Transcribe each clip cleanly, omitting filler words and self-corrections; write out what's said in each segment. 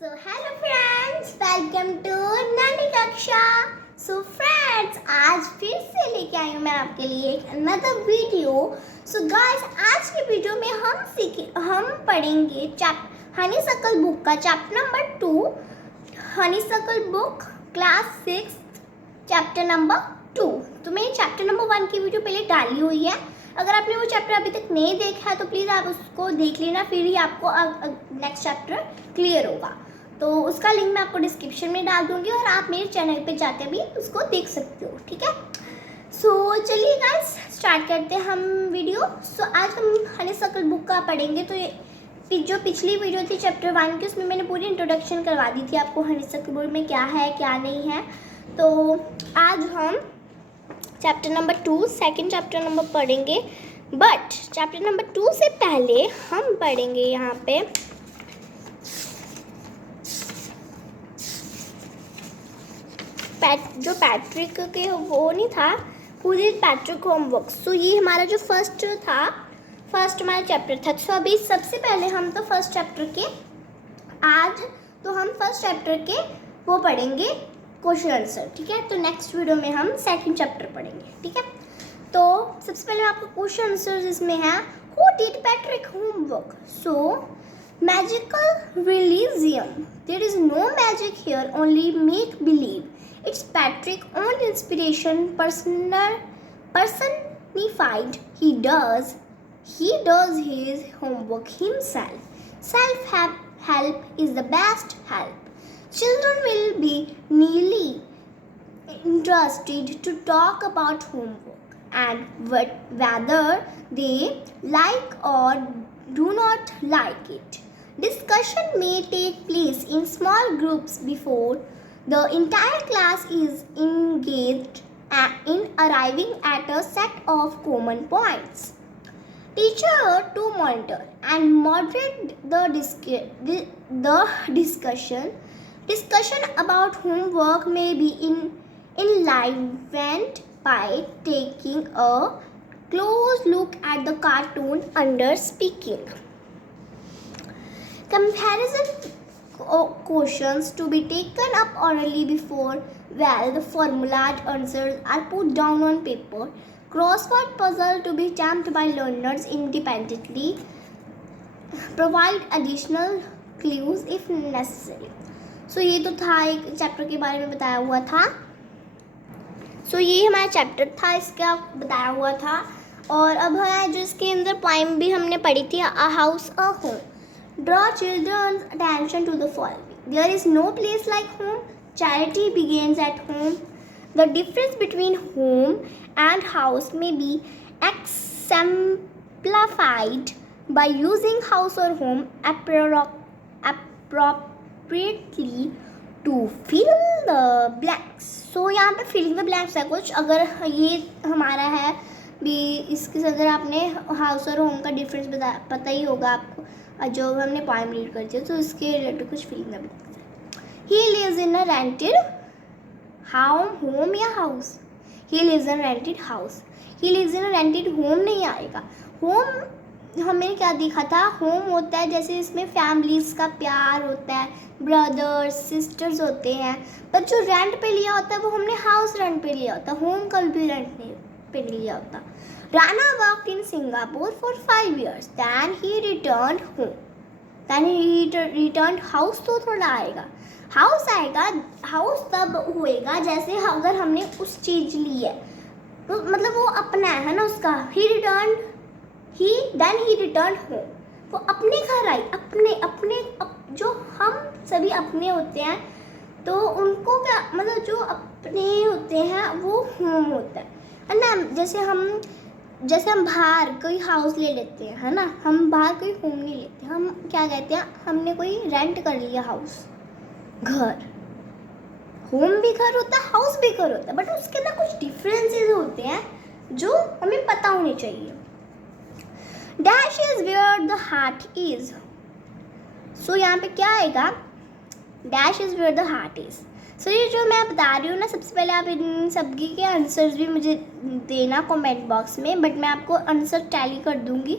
So hello friends, welcome to नन्ही कक्षा। So friends, आज फिर से लेके आई हूँ मैं आपके लिए एक another वीडियो। So guys, आज के वीडियो में हम पढ़ेंगे हनीसकल बुक का chapter number 2, honeysuckle book class 6 chapter number 2। तो मैंने चैप्टर नंबर 1 की वीडियो पहले डाली हुई है। अगर आपने वो चैप्टर अभी तक नहीं देखा है तो प्लीज़ आप उसको देख लेना, फिर ही आपको नेक्स्ट चैप्टर क्लियर होगा। तो उसका लिंक मैं आपको डिस्क्रिप्शन में डाल दूंगी और आप मेरे चैनल पे जाके भी उसको देख सकते हो, ठीक है। सो चलिए गाइस स्टार्ट करते हैं हम वीडियो। आज हम हनीसकल बुक का पढ़ेंगे। तो जो पिछली वीडियो थी चैप्टर 1 की, उसमें मैंने पूरी इंट्रोडक्शन करवा दी थी आपको हनीसकल बुक में क्या है क्या नहीं है। तो आज हम chapter number 2 second chapter number पढ़ेंगे। बट चैप्टर नंबर 2 से पहले हम पढ़ेंगे यहाँ पे जो पैट्रिक के वो नहीं था पूरी पैट्रिक होमवर्क। सो ये हमारा जो फर्स्ट हमारा चैप्टर था। तो अभी सबसे पहले हम तो फर्स्ट चैप्टर के वो पढ़ेंगे क्वेश्चन आंसर, ठीक है। तो नेक्स्ट वीडियो में हम सेकंड चैप्टर पढ़ेंगे, ठीक है। तो सबसे पहले आपको क्वेश्चन आंसर इसमें है, who did Patrick homework? So magical realism, there is no magic here, only make believe. It's Patrick's own inspiration personified. He does his homework himself. Self-help is the best help. Children will be nearly interested to talk about homework and whether they like or do not like it. Discussion may take place in small groups before the entire class is engaged in arriving at a set of common points. Teacher to monitor and moderate the discussion. Discussion about homework may be enlivened by taking a close look at the cartoon under speaking. Comparison questions to be taken up orally before the formulated answers are put down on paper. Crossword puzzle to be attempted by learners independently. Provide additional clues if necessary. So ये तो था एक chapter के बारे में बताया हुआ था। So ये हमारा चैप्टर था, इसका बताया हुआ था। और अब है जो इसके अंदर पोएम भी हमने पढ़ी थी, a house a home. Draw children's attention to the following. There is no place like home. Charity begins at home. The difference between home and house may be exemplified by using house or home appropriately to fill the blanks. So यहाँ पे fill the blanks है कुछ। अगर ये हमारा है भी, इसके अंदर आपने हाउस और होम का डिफरेंस पता ही होगा आपको, जो हमने पोएम रीड कर दिया। तो इसके रिलेटेड कुछ फीलिंग है। He lives in a rented home या house? He lives in rented house. He lives in a rented home नहीं आएगा। होम हमें क्या दिखा था, होम होता है जैसे इसमें फैमिलीज का प्यार होता है, ब्रदर्स सिस्टर्स होते हैं। पर जो रेंट पे लिया होता है वो हमने हाउस रेंट पे लिया होता है, होम कभी भी रेंट पे लिया होता। Rana worked in Singapore for 5 years. Then he returned home. House तो थोड़ा आएगा। हाउस आएगा, हाउस तब होएगा जैसे अगर हमने उस चीज़ ली है तो मतलब वो अपना है ना उसका। He returned home. वो अपने घर आई, अपने जो हम सभी अपने होते हैं तो उनको क्या मतलब जो अपने होते हैं वो होम होता है ना। जैसे हम बाहर कोई हाउस ले लेते हैं, है ना, हम बाहर कोई होम नहीं लेते, हम क्या कहते हैं, हमने कोई रेंट कर लिया हाउस, घर। होम भी घर होता है, हाउस भी घर होता है, बट उसके अंदर कुछ डिफरेंसेस होते हैं जो हमें पता होने चाहिए। Dash is where the heart is. So यहाँ पे क्या आएगा, dash is where the heart is. So ये जो मैं बता रही हूँ ना, सबसे पहले आप इन सबकी के आंसर्स भी मुझे देना कमेंट बॉक्स में, बट मैं आपको आंसर टैली कर दूँगी।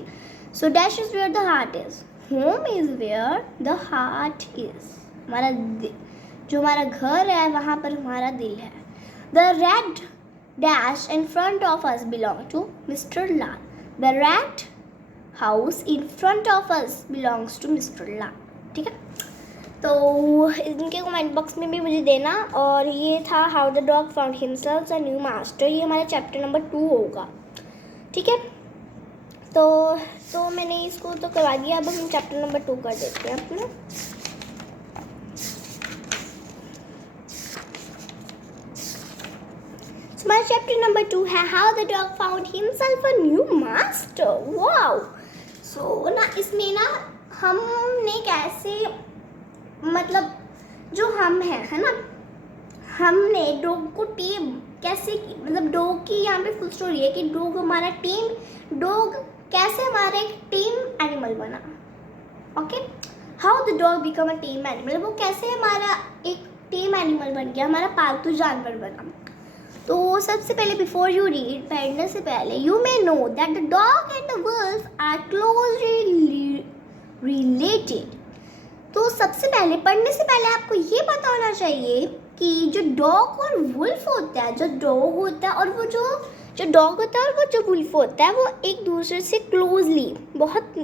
So dash is where the heart is, home is where the heart is. जो हमारा घर है वहाँ पर हमारा दिल है. The red dash in front of us belongs to Mr. Lal. The red house in front of us belongs to Mr. Lal. ठीक है, तो इनके कमेंट बॉक्स में भी मुझे देना. और ये था how the dog found himself a new master. ये हमारा चैप्टर नंबर 2 होगा. ठीक है, तो मैंने इसको तो करवा दिया. अब हम चैप्टर नंबर 2 कर देते हैं अपना. हमारा चैप्टर नंबर 2 है how the dog found himself a new master. Wow. So ना इसमें ना हमने कैसे, मतलब जो हम हैं, है ना, हमने डॉग को टेम कैसे की. मतलब डॉग की यहाँ पे फुल स्टोरी है कि डॉग हमारा डॉग कैसे हमारा एक टेम एनिमल बना. Okay, how the dog become a time animal. वो कैसे हमारा एक टेम एनिमल बन गया, हमारा पालतू जानवर बना. तो सबसे पहले बिफोर यू रीड, पढ़ने से पहले, you may know that the dog and the wolf are closely related. तो सबसे पहले, पढ़ने से पहले आपको ये पता होना चाहिए कि जो डॉग और वुल्फ होता है, जो डॉग होता है और वो जो डॉग होता है और वो जो वुल्फ होता है, वो एक दूसरे से क्लोजली, बहुत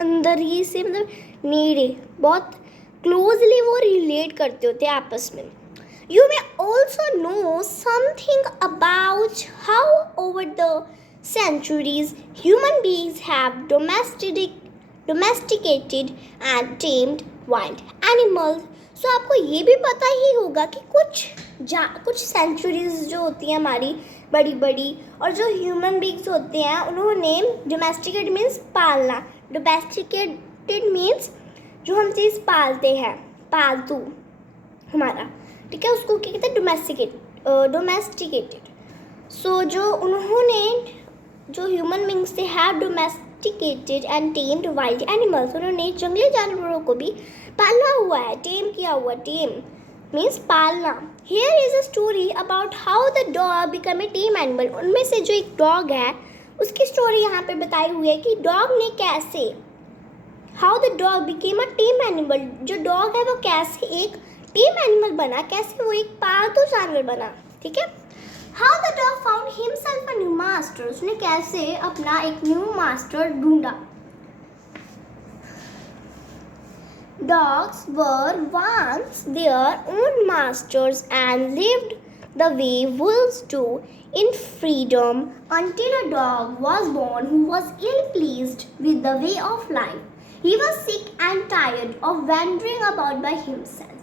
अंदर ही से, मतलब नेड़े, बहुत क्लोजली वो रिलेट करते होते हैं आपस में. You may also know something about how over the centuries human beings have domesticated and tamed wild animals. So आपको ये भी पता ही होगा कि कुछ सेंचुरीज जो होती हैं हमारी बड़ी बड़ी, और जो ह्यूमन बींग्स होते हैं उन्होंने डोमेस्टिकेट मीन्स पालना, डोमेस्टिकेटेड मीन्स जो हम चीज़ पालते हैं, पालतू हमारा, ठीक है, उसको क्या कहते हैं, डोमेस्टिकेटेड. सो जो उन्होंने, जो ह्यूमन बींग्स थे, have domesticated and tamed wild animals. उन्होंने जंगली जानवरों को भी पाला हुआ है, टेम किया हुआ. टेम मीन्स पालना. Here is a story about how the dog become a time animal. उनमें से जो एक डॉग है उसकी स्टोरी यहाँ पे बताई हुई है कि डॉग ने कैसे, how the dog became a time animal. जो डॉग है वो कैसे एक टेम एनिमल बना, कैसे वो एक पालतू जानवर बना. ठीक है, how the dog found himself a new master. उसने कैसे अपना एक न्यू मास्टर ढूंढा. Dogs were once their own masters and lived the way wolves do in freedom until a dog was born who was ill-pleased with the way of life. He was sick and tired of wandering about by himself.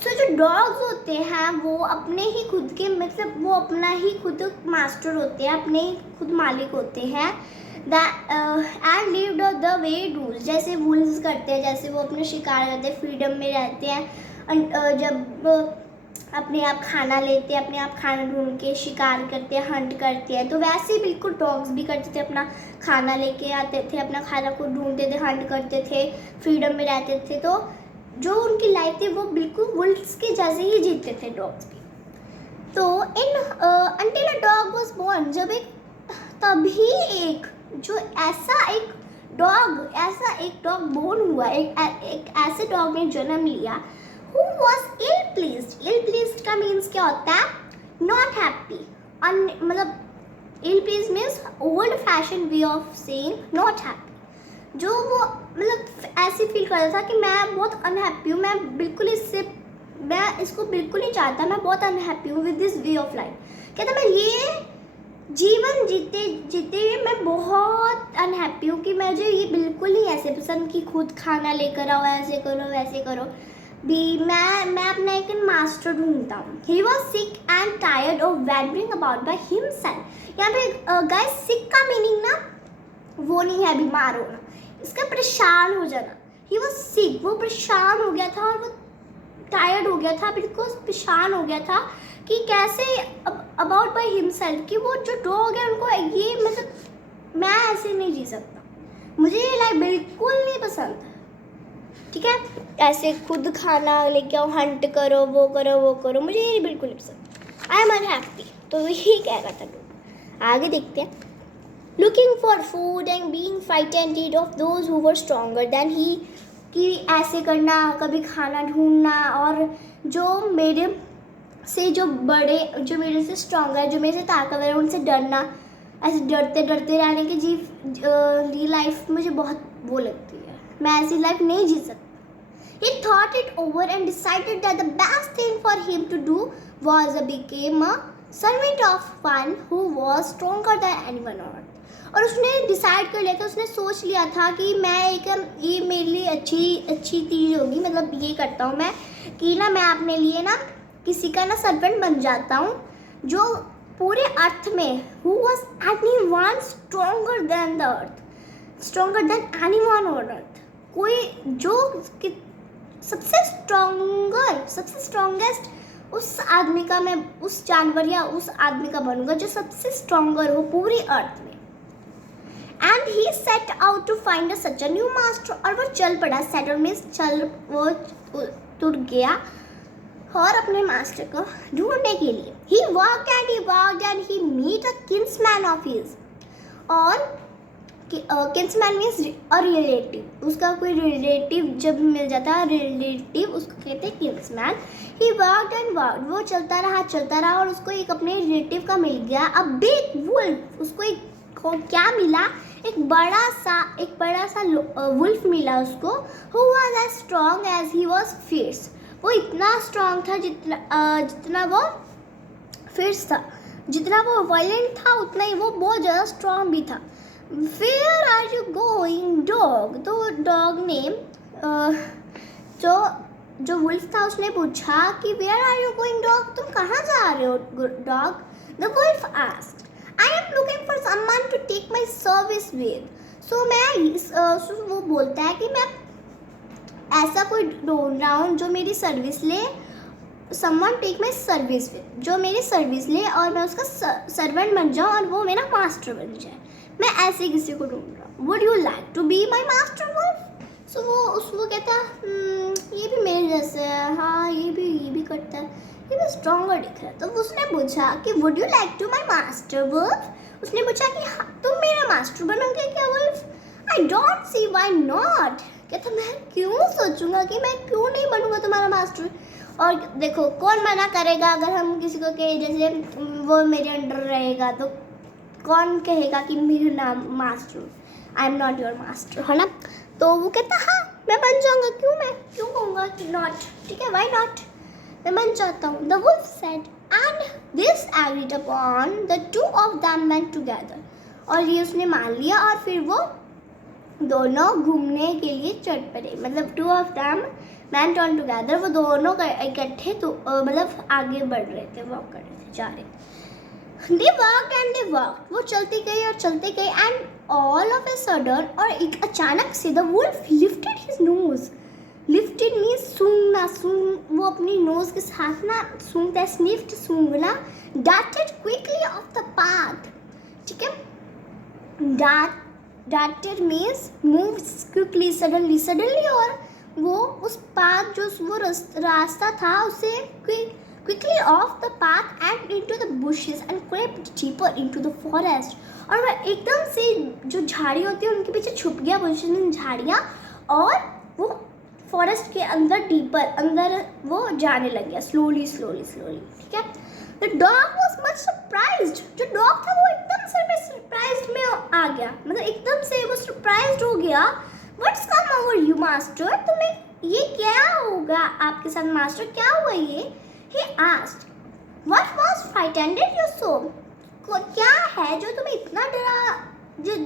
So जो dogs होते हैं वो अपने ही खुद के, मतलब वो अपना ही खुद मास्टर होते हैं, अपने ही खुद मालिक होते हैं. And lived the way rules, जैसे वुल्व्स करते हैं, जैसे वो अपने शिकार करते हैं, फ्रीडम में रहते हैं. जब अपने आप खाना लेते हैं, अपने आप खाना ढूंढ के शिकार करते हैं, हंट करते हैं, तो वैसे ही बिल्कुल डॉग्स भी करते थे. अपना खाना लेके आते थे, अपना खाना को ढूंढते थे, हंट करते थे, फ्रीडम में रहते थे. तो जो उनकी लाइफ थी वो बिल्कुल वुल्व्स के जैसे ही जीते थे डॉग्स भी. तो until a dog was born, जब तभी एक एक डॉग बोर्न हुआ, एक ऐसे डॉग ने जन्म लिया who was ill-pleased का मीन्स क्या होता है, not happy. मतलब ill-pleased means old fashioned way of saying not happy. जो वो मतलब ऐसे फील कर रहा था कि मैं बहुत अनहैप्पी हूँ, मैं इसको बिल्कुल नहीं चाहता, मैं बहुत अनहैप्पी हूँ with this way of life. कहता मैं ये जीवन जीते हुए मैं बहुत अनहैप्पी हूँ कि मुझे ये बिल्कुल नहीं ऐसे पसंद कि खुद खाना लेकर आओ, ऐसे करो वैसे करो भी. मैं अपना एक मास्टर ढूंढता हूँ. He was sick and tired of wandering about by himself. यहाँ पे गाइस सिक का मीनिंग ना वो नहीं है बीमार होना, इसका परेशान हो जाना. ही वॉज सिक, वो परेशान हो गया था, और वो टायर्ड हो गया था, बिल्कुल परेशान हो गया था कि कैसे अबाउट बाय हिमसेल्फ, कि वो जो डॉग है उनको ये, मतलब मैं ऐसे नहीं जी सकता, मुझे ये लाइफ बिल्कुल नहीं पसंद. ठीक है, ऐसे खुद खाना लेके आओ, हंट करो, वो करो, मुझे ये बिल्कुल नहीं पसंद. I am unhappy. तो यही कह रहा था डॉग. आगे देखते हैं. Looking for food and being frightened of those who were stronger than he, कि ऐसे करना, कभी खाना ढूंढना, और जो मेरे से जो बड़े, जो मेरे से स्ट्रॉन्ग है, जो मेरे से ताकतवर है, उनसे डरना, ऐसे डरते डरते रहने की जी लाइफ मुझे बहुत वो लगती है। मैं ऐसी लाइफ नहीं जी सकती। He thought it over and decided that the best thing for him to do was to become a servant of one who was stronger than anyone on earth. और उसने डिसाइड कर लिया था, उसने सोच लिया था कि मैं ये मेरे लिए अच्छी चीज़ होगी, मतलब ये करता हूँ मैं कि ना मैं अपने लिए ना किसी का ना सर्वेंट बन जाता हूँ जो पूरे अर्थ में who was anyone stronger than the earth, stronger than anyone on earth, कोई जो सबसे स्ट्रॉन्गेस्ट उस आदमी का, मैं उस जानवर या उस आदमी का बनूंगा जो सबसे स्ट्रॉन्गर हो पूरी अर्थ में। And he set out to find such a new master, और वो चल पड़ा। सेटल मीन्स चल, वो टूट गया और अपने मास्टर को ढूंढने के लिए। ही walked and he meet a kinsman of his, और किन्समैन मीन्स अ रिलेटिव, उसका कोई रिलेटिव जब मिल जाता है, रिलेटिव उसको कहते हैं kinsman. He worked and worked, वो चलता रहा और उसको एक अपने रिलेटिव का मिल गया। अब बिग वुल्फ, उसको एक क्या मिला, एक बड़ा सा वुल्फ मिला उसको। Who was as strong as he was fierce, वो इतना स्ट्रॉन्ग था जितना वो फियर्स था, जितना वो वायलेंट था उतना ही वो बहुत ज़्यादा स्ट्रॉन्ग भी था। Where are you going, dog? तो डॉग ने जो वुल्फ था उसने पूछा कि Where are you going, dog? तुम कहाँ जा रहे हो, dog? The wolf asked. I am looking for someone to take my service with. So वो बोलता है कि मैं ऐसा कोई ढूंढ रहा हूँ जो मेरी सर्विस ले, someone take my service with, जो मेरी सर्विस ले और मैं उसका सर्वेंट बन जाऊँ और वो मेरा मास्टर बन जाए। मैं ऐसे किसी को ढूंढ रहा हूँ। Would you like to be my master wolf? So वो कहता ये भी मेरे जैसे है, हाँ ये भी करता है, ये भी स्ट्रॉन्गर दिख रहा है। तो उसने पूछा कि Would you like to my master wolf? उसने पूछा कि हाँ तुम मेरा मास्टर बनोगे क्या wolf? I don't see why not. कहता मैं क्यों सोचूंगा कि मैं क्यों नहीं बनूंगा तुम्हारा मास्टर। और देखो कौन मना करेगा, अगर हम किसी को कहे जैसे वो मेरे अंडर रहेगा तो कौन कहेगा कि मेरा नाम master, I am not your master, है ना। तो वो कहता हाँ मैं बन जाऊंगा, क्यों कहूँगा नॉट, ठीक है वाई नॉट, मैं बन जाता हूँ। The wolf said and this agreed upon the two of them went together, और ये उसने मान लिया और फिर वो दोनों घूमने के लिए चढ़ पड़े, मतलब to of them went on together, वो दोनों इकट्ठे तो मतलब आगे बढ़ रहे थे, वॉक कर रहे थे, जा रहे थे। They walked and they walked. वो चलते गए and all of a sudden, और एक अचानक से the wolf lifted his nose. Lifted means सूंघना, वो अपनी नोज के साथ ना सूंघता है, sniffed सूंघना। Darted quickly off the path, ठीक है। Darted means moves quickly, suddenly, और वो उस पाथ जो वो रास्ता था उसे quickly off the path and into the bushes and crept deeper into the forest, और वह एकदम से जो झाड़ी होती है उनके पीछे छुप गया, बुशेस झाड़ियाँ, और वो फॉरेस्ट के अंदर डीपर अंदर वो जाने लग गया स्लोली, ठीक है। The dog was much surprised. जो डॉग था वो एकदम से सरप्राइज्ड में आ गया, मतलब एकदम से वो सरप्राइज्ड हो गया। What's come over you, master? तुम्हें ये क्या होगा आपके साथ मास्टर, क्या हुआ ये? He asked. What was frightened you so? क्या है जो तुम्हें इतना डरा,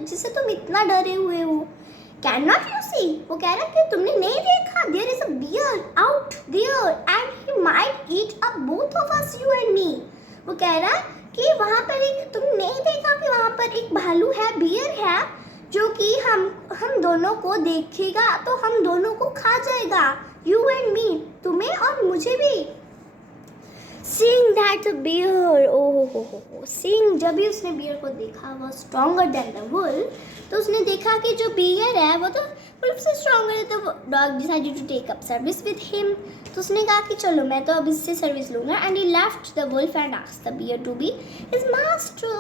जिसे तुम इतना डरे हुए हो? Cannot you see? वो कह रहा है कि तुमने नहीं देखा? There is a bear out there and he might eat up both of us, you and me. वो कह रहा है कि वहाँ पर तुम नहीं देखा कि वहाँ पर एक भालू है, बियर है, जो कि हम दोनों को देखेगा तो हम दोनों को खा जाएगा, you and me, तुम्हें और मुझे भी। Seeing that the bear, seeing जब भी उसने बियर को देखा was stronger than the wolf, तो उसने देखा कि जो बियर है वो तो वुल्फ से स्ट्रॉन्गर है, तो dog decided to take up service with him. तो उसने कहा कि चलो मैं तो अब इससे सर्विस लूँगा, and he left the wolf and asked the bear to be his master.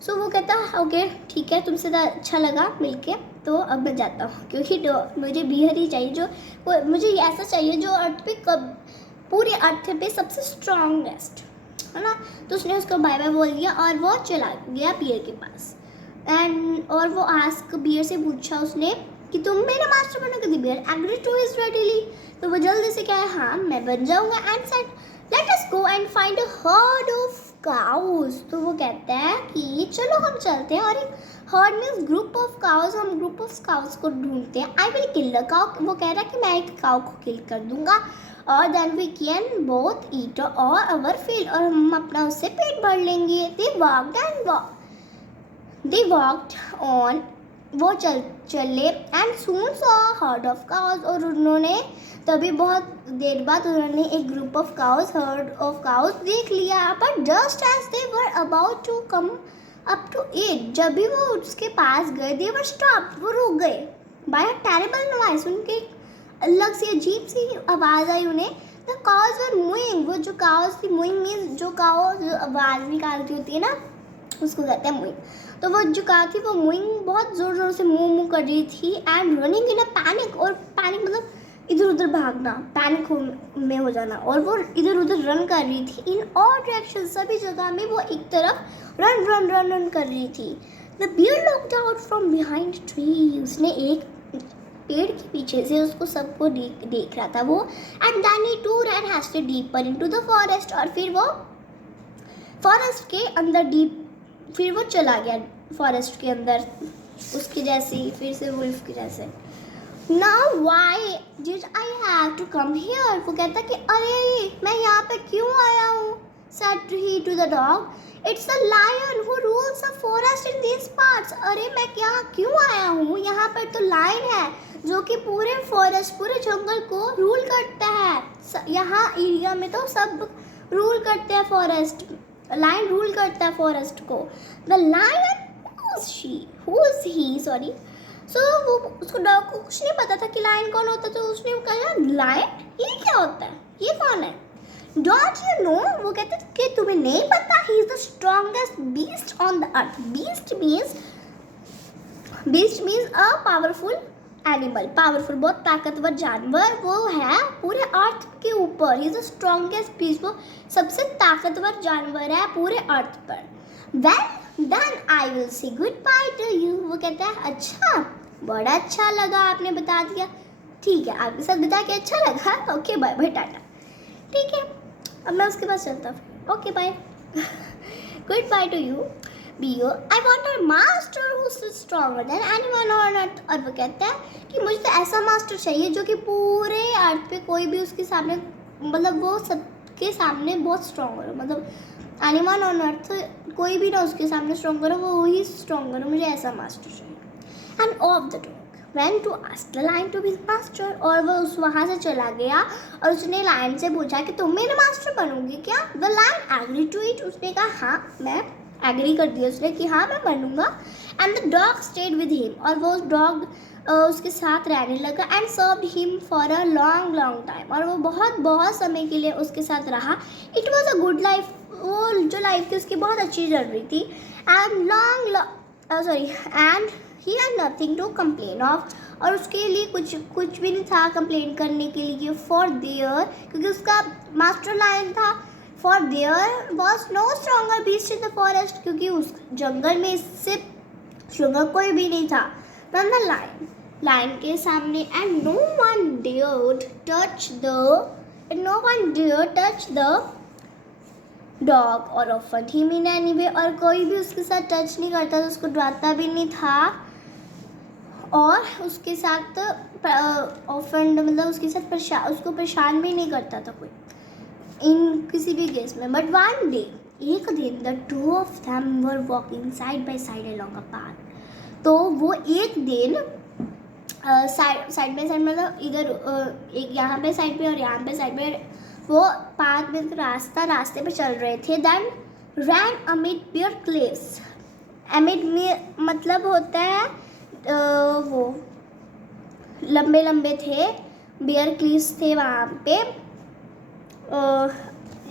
So वो कहता ओके ठीक है, तुमसे अच्छा लगा मिलके, तो अब मैं जाता हूँ, क्योंकि मुझे बियर ही चाहिए, जो मुझे ऐसा चाहिए जो अर्थ पे पूरे अर्थ पे सबसे स्ट्रॉन्गेस्ट है ना। तो उसने उसको बाय बाय बोल दिया और वो चला गया बियर के पास। और वो आस्क बियर से पूछा उसने कि तुम मेरा मास्टर बनोगे। Bear agree to his readily, तो वो जल्दी से क्या है, हाँ मैं बन जाऊंगा। And said let us go and find a herd of cause, तो वो कहता है कि चलो हम चलते हैं और एक heard means group of cause, हम ग्रुप ऑफ काउज को ढूंढते हैं। I will kill the cow, वो कह रहा है कि मैं एक काउ को किल कर दूंगा और देन वी कैन बोथ ईट और अवर फील, और हम अपना उससे पेट भर लेंगे। दे वॉक्ड ऑन, वो चले and soon saw herd of cows, और उन्होंने तभी बहुत देर बाद उन्होंने एक group of cows, herd of cows देख लिया। But just as they were about to come up to it, जब भी वो उसके पास गए, दे वर स्टॉप्ड, वो रुक गए बाय अ टेरिबल नॉइस, उनके अलग सी अजीब सी आवाज़ आई उन्हें। द काउज वर मूइंग, वो जो काउज थी, मूइंग मीन्स जो काउज आवाज़ निकालती होती है ना, उसको कहते हैं मूइंग। तो वो जो काउ थी वो मूइंग बहुत ज़ोर ज़ोर से मुँह कर रही थी। And running in a panic, और पैनिक मतलब इधर उधर भागना, पैनिक में हो जाना, और वो इधर उधर रन कर रही थी। इन ऑल डायरेक्शन, सभी जगह में वो एक तरफ रन कर रही थी। The bear looked out from behind tree, उसने एक पेड़ के पीछे से उसको सबको देख रहा था वो। And then he too ran hasted deeper into the forest, और फिर वो फॉरेस्ट के अंदर फिर वो चला गया फॉरेस्ट के अंदर, उसके जैसे ही, फिर से वुल्फ के जैसे। Now why did I have to come here? वो कहता कि अरे मैं यहाँ पे क्यों आया हूँ? Said he to the dog. It's a lion who rules the forest in these parts. अरे मैं यहाँ क्यों आया हूँ? यहाँ पर तो लायन है जो कि पूरे फॉरेस्ट, पूरे जंगल को रूल करता है। यहाँ एरिया में तो सब रूल करते हैं फॉरेस्ट, लायन रूल करता है फॉरेस्ट को। The lion, who's he? Sorry. सो वो उसको डॉग को कुछ नहीं पता था कि लायन कौन होता है, तो उसने कहा लायन ये क्या होता है, ये कौन है? डोंट यू नो, वो कहते कि तुम्हें नहीं पता, he is the strongest beast on the earth. Beast means a powerful animal, powerful बहुत ताकतवर जानवर वो है पूरे अर्थ के ऊपर। He is the strongest beast, वो सबसे ताकतवर जानवर है पूरे अर्थ पर। Well then I will say good bye to you, वो कहता है अच्छा बड़ा अच्छा लगा आपने बता दिया, ठीक है आपके साथ बता के अच्छा लगा, ओके बाय बाय टाटा। ठीक है अब मैं उसके पास चलता हूँ, okay bye good bye to you बियो, I want a master who is stronger than anyone on earth. और वो कहता है कि मुझे तो ऐसा मास्टर चाहिए जो कि पूरे अर्थ पे कोई भी उसके सामने, मतलब वो सबके सामने बहुत स्ट्रॉन्गर हो, मतलब एनीवन ऑन अर्थ कोई भी ना उसके सामने स्ट्रॉन्गर हो, वो ही स्ट्रॉन्गर हो, मुझे ऐसा मास्टर चाहिए। And off the dog went to ask the lion to be his master, और वो वहाँ से चला गया और उसने लायन से पूछा कि तुम मेरे मास्टर बनोगे क्या? The lion agreed to it, उसने कहा हाँ मैं एग्री कर दिया उसने कि हाँ मैं बनूंगा। And the dog stayed with him, और वो डॉग उसके साथ रहने लगा। And served him for a long time, और वो बहुत समय के लिए उसके साथ रहा। It was a good life, वो जो लाइफ थी उसकी बहुत अच्छी चल रही थी। And and he had nothing to complain of, और उसके लिए कुछ भी नहीं था कंप्लेन करने के लिए। फॉर देयर, क्योंकि उसका मास्टर लायन था। For there was no stronger beast in the forest, क्योंकि उस जंगल में इससे स्ट्रॉन्गर कोई भी नहीं था फ्रॉम द लायन के सामने। And no one dared touch the dog और offered him in any way, और कोई भी उसके साथ टच नहीं करता था, उसको डराता भी नहीं था और उसके साथ ऑफेंड मतलब उसके साथ उसको परेशान भी नहीं करता था कोई इन किसी भी केस में। बट वन डे, एक दिन, the two of them were walking side by side along a path, तो वो एक दिन साइड बाय साइड मतलब इधर एक यहाँ पे साइड पे और यहाँ पे साइड पे, वो पाथ में रास्ते पे चल रहे थे। देन रैन अमिड बियर क्लिफ्स, अमिड में मतलब होता है वो लंबे थे, बियर क्लिफ्स थे वहाँ पे।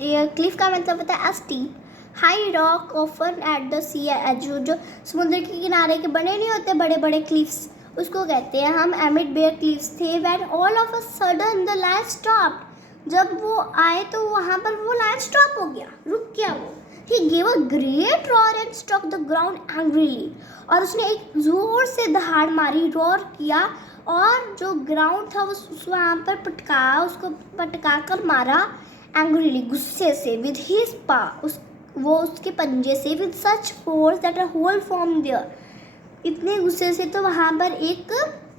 ये क्लिफ का मतलब होता है steep high rock often at the sea edge, जो समुद्र के किनारे के बने नहीं होते बड़े बड़े क्लिफ्स, उसको कहते हैं हम एमिड बेयर क्लिफ्स थे when all of a sudden the lion stopped. जब वो आए तो वहाँ पर वो लायन स्टॉप हो गया, रुक गया वो। He gave a great roar and struck the ground angrily। और उसने एक जोर से दहाड़ मारी, रोर किया और जो ग्राउंड था उस वहाँ पर उसको पटका कर मारा एंग्रीली, गुस्से से। विद हिज पा, वो उसके पंजे से। With such force that a hole form there, इतने गुस्से से तो वहाँ पर एक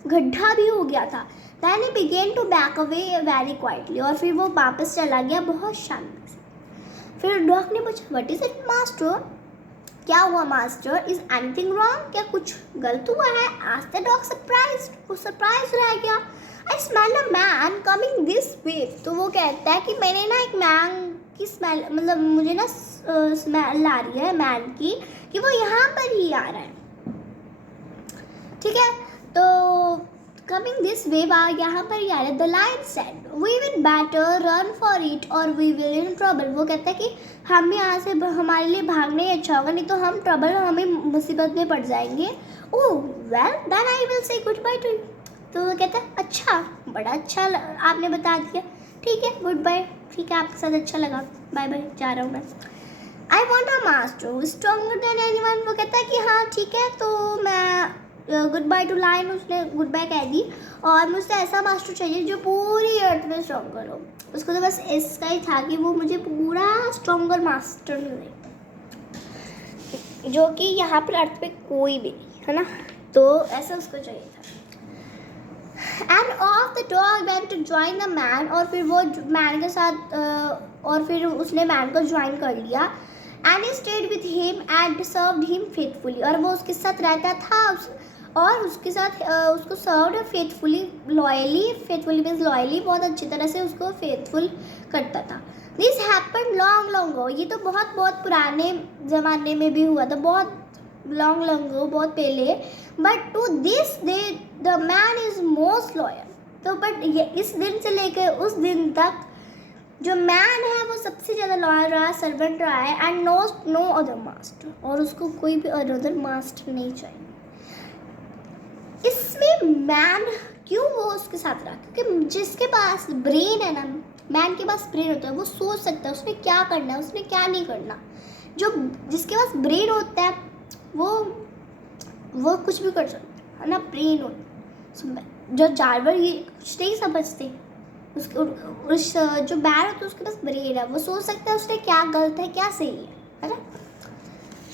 गड्ढा भी हो गया था। Then he began to back away very quietly, और फिर वो वापस चला गया बहुत शांति से। फिर डॉग ने पूछा, व्हाट इज इट मास्टर? क्या हुआ मास्टर? Is anything wrong? क्या कुछ गलत हुआ है? आज द डॉग सरप्राइज्ड, वो सरप्राइज रह गया। I smell a man coming this way. तो वो कहता है कि मैंने ना एक मैन की स्मेल, मतलब मुझे ना स्मेल आ रही है मैन की, कि वो यहाँ पर ही आ रहा है। ठीक है, तो कमिंग दिस वे, यहाँ पर ही आ रहा है। The lion said, we will better run for it और वी विल इन ट्रबल। वो कहता है कि हम यहाँ से, हमारे लिए भागना ही अच्छा होगा, नहीं तो हम ट्रबल, हमें मुसीबत में पड़ जाएंगे। Oh well then I will say good bye to you. तो वो कहता है अच्छा, बड़ा अच्छा आपने बता दिया, ठीक है गुड बाय, ठीक है आपके साथ अच्छा लगा, बाय बाय, जा रहा हूँ मैं। आई want a master stronger than anyone. वो कहता है कि हाँ ठीक है, तो मैं गुड बाय टू लायन, उसने गुड बाय कह दी, और मुझसे ऐसा मास्टर चाहिए जो पूरी अर्थ में स्ट्रॉन्गर हो। उसको तो बस इसका ही था कि वो मुझे पूरा स्ट्रॉन्गर मास्टर मिले, जो कि यहाँ पर अर्थ पे कोई भी नहीं है ना, तो ऐसा उसको चाहिए था। And off the dog went to join the man, और फिर वो मैन के साथ और फिर उसने मैन को ज्वाइन कर लिया। And he stayed with him and served him faithfully, और वो उसके साथ रहता था और उसके साथ उसको served faithfully, faithfully means loyally, बहुत अच्छी तरह से उसको फेथफुल करता था। दिस हैपेंड लॉन्ग लॉन्ग गो, ये तो बहुत बहुत पुराने ज़माने में भी हुआ था, बहुत लॉन्ग लॉन्ग गो, बहुत पहले। But to this day the man is most loyal. तो बट ये इस दिन से लेकर उस दिन तक जो मैन है वो सबसे ज़्यादा लॉयल रहा, सर्वेंट रहा है। एंड नो अदर मास्टर, और उसको कोई भी अदर मास्टर नहीं चाहिए। इसमें मैन क्यों वो उसके साथ रहा? क्योंकि जिसके पास ब्रेन है ना, मैन के पास ब्रेन होता है, वो सोच सकता है उसने क्या करना है, उसने क्या नहीं करना। जो जिसके पास ब्रेन होता है वो कुछ भी कर सकता है ना, ब्रेन होता है। जो जानवर ये कुछ नहीं समझते, उस जो बैर होता है उसके पास ब्रेन है, वो सोच सकता है उसने क्या गलत है क्या सही है ना।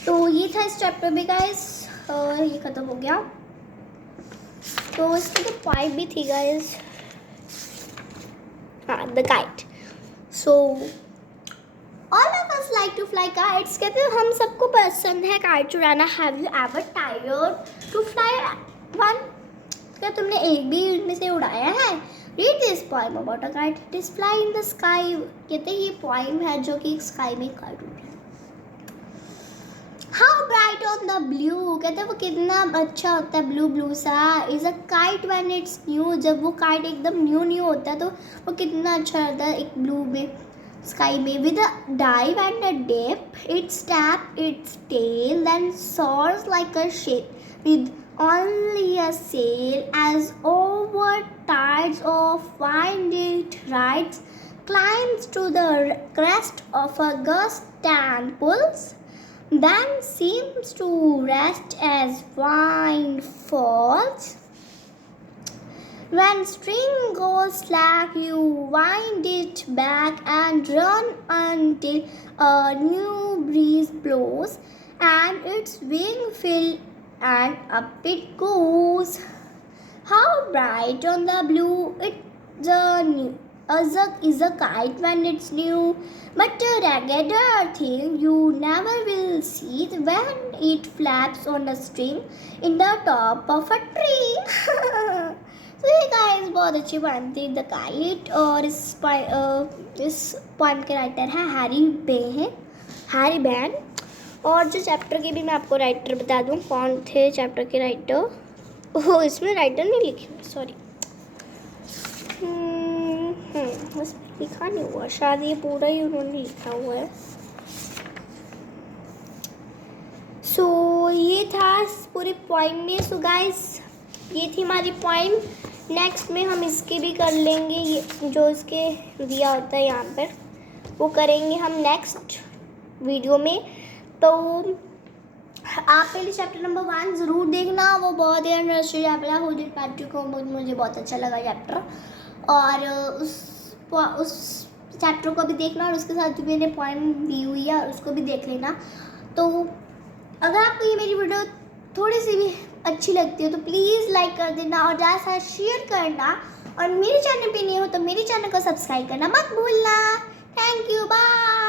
तो ये था इस चैप्टर में गाइस, ये खत्म हो गया। तो इसकी तो पॉइंट भी थी गाइस, हाँ the kite. So all of us like to fly kites, कहते हैं हम सबको पसंद है काइट उड़ाना। Have you ever tried to fly one? क्या तुमने एक भी इनमें से उड़ाया है? Read this poem about a kite, it is fly in the sky. कहते हैं ये पोएम है जो कि स्काई में काइट उड़ रहा है। How bright on the blue, कहते हैं वो कितना अच्छा होता है ब्लू ब्लू सा। Is a kite when it's new, जब वो काइट एकदम न्यू होता है तो वो कितना अच्छा रहता है एक ब्लू में स्काई में। With a dive and a dip its tap its tail then soars like a ship with only a sail, as over tides of wind it rides, climbs to the crest of a gust and pulls, then seems to rest as wind falls. When string goes slack, you wind it back and run until a new breeze blows, and its wing fill and up it goes. How bright on the blue is a kite when it's new, but a raggeder thing you never will see when it flaps on a string in the top of a tree. तो ये guys बहुत अच्छी poem थी the kite, और इस poem के writer है Harry ban. और जो चैप्टर के भी मैं आपको राइटर बता दूं कौन थे चैप्टर के राइटर। ओह इसमें राइटर नहीं लिखे हुए, सॉरी, बस लिखा नहीं हुआ, शायद ये पूरा ही उन्होंने लिखा हुआ है। सो ये था पूरे पॉइंट में। सो गाइस ये थी हमारी पॉइंट। नेक्स्ट में हम इसके भी कर लेंगे, ये जो इसके दिया होता है यहाँ पर वो करेंगे हम नेक्स्ट वीडियो में। तो आप पहले चैप्टर नंबर 1 ज़रूर देखना, वो बहुत ही इंटरेस्टिंग चैप्टर है। हुड पैट्रिक को मुझे बहुत अच्छा लगा चैप्टर, और उस चैप्टर को भी देखना और उसके साथ जो मैंने पॉइंट दी हुई है उसको भी देख लेना। तो अगर आपको ये मेरी वीडियो थोड़ी सी भी अच्छी लगती हो तो प्लीज़ लाइक कर देना और ज़्यादा से शेयर करना, और मेरे चैनल पे नहीं हो तो मेरे चैनल को सब्सक्राइब करना मत भूलना। Thank you, bye.